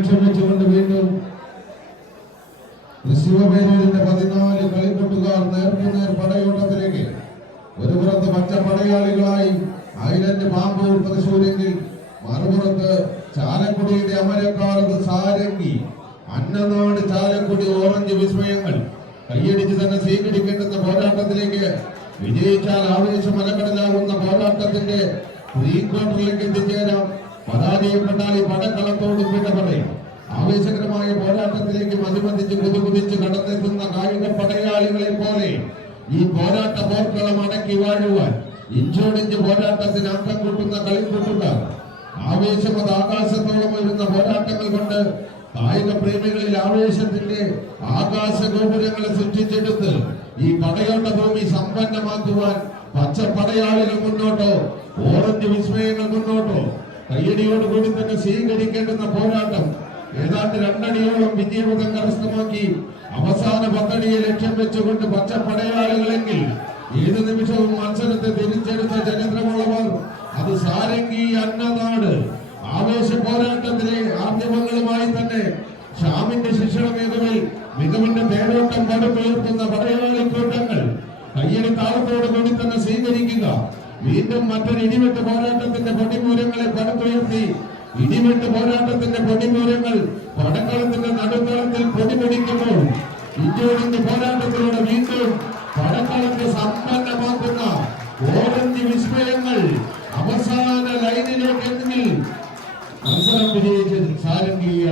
ലക്ഷ്യം വെച്ചുകൊണ്ട് വീണ്ടും ശിവപേരൂരിന്റെ 14 കളിക്കൂട്ടുകാർ നേർക്കുനേർ പടയോട്ടത്തിലേക്ക്. ഒരു പുറത്ത് പച്ച പടയാളികളായി ഐലൻഡ് പാമ്പൂർ തൃശൂരെങ്കിൽ മറുപുറത്ത് ചാലക്കുടിയുടെ അമരക്കാലത്ത് സാരംഗി അന്നനാട് ചാലക്കുടി ഓറഞ്ച് വിസ്മയങ്ങൾ. കൈയടിച്ച് തന്നെ സ്വീകരിക്കേണ്ടുന്ന പോരാട്ടത്തിലേക്ക്. വിജയിച്ചാൽ ആവേശം മലക്കടലാകുന്ന പോരാട്ടത്തിന്റെ പ്രീ ക്വാർട്ടറിലേക്ക് എത്തിച്ചേരാം. പരാജയപ്പെട്ടാൽ ഈ പടക്കളത്തോട് വിട പറയും. ആവേശകരമായ പോരാട്ടത്തിലേക്ക് മതിമതിച്ച് കുതികുതിച്ച് കടന്നെത്തുന്ന കായിക പടയാളികളെ പോലെ ഈ പോരാട്ട പോർക്കളം അടക്കി വാഴുവാൻ ഇഞ്ചോടിഞ്ച് പോരാട്ടത്തിന് അംഗം കൂട്ടുന്ന കളിക്കൂട്ടുകാർ. ആവേശം അത് ആകാശത്തോളം വരുന്ന പോരാട്ടങ്ങൾ കൊണ്ട് കായിക പ്രേമികളിൽ ആവേശത്തിന്റെ ആകാശ ഗോപുരങ്ങളെ സൃഷ്ടിച്ചെടുത്ത് ഈ പടയോട്ട ഭൂമി സമ്പന്നമാക്കുവാൻ പച്ച പടയാളികൾ മുന്നോട്ടോ ഓറഞ്ച് വിസ്മയങ്ങൾ മുന്നോട്ടോ കയ്യടിയോടുകൂടി തന്നെ സ്വീകരിക്കേണ്ടുന്ന പോരാട്ടം ഏതാണ്ട് 2 അടിയോളം വിജയപഥം കരസ്ഥമാക്കി അവസാന 10 അടിയെ ലക്ഷ്യം വെച്ചുകൊണ്ട് പച്ച പടയാളികളെങ്കിൽ ഏത് നിമിഷവും മത്സരത്തെ തിരിച്ചെടുത്ത ചരിത്രമുള്ളവർ അത് സാരംഗി അന്നനാട്. ആവേശ പോരാട്ടത്തിലെ ആദ്യമങ്ങളുമായി തന്നെ ഷാമിന്റെ ശിക്ഷണ മികവിന്റെ തേരോട്ടം പടുത്തുയർത്തുന്ന പടയാളി കൂട്ടങ്ങൾ കയ്യടി താളത്തോടു കൂടി തന്നെ സ്വീകരിക്കുക. വീണ്ടും മറ്റൊരു ഇടിവെട്ട് പോരാട്ടത്തിന്റെ പൊടിമൂലങ്ങളെ പടുത്തുയർത്തി ഇടിവെട്ട് പോരാട്ടത്തിന്റെ പൊടിമൂലങ്ങൾ പടക്കളത്തിന്റെ നടുത്തളത്തിൽ പൊടിപിടിക്കുമ്പോൾ ഇന്ത്യയുടെ പോരാട്ടത്തിലൂടെ വീണ്ടും പടക്കളത്തെ സമ്പന്നമാക്കുന്ന ഓറഞ്ച് വിസ്മയങ്ങൾ അവസാന ലൈനിലേക്ക് എങ്കിൽ മത്സരം വിജയിച്ചത് സാരംഗിയാണ്.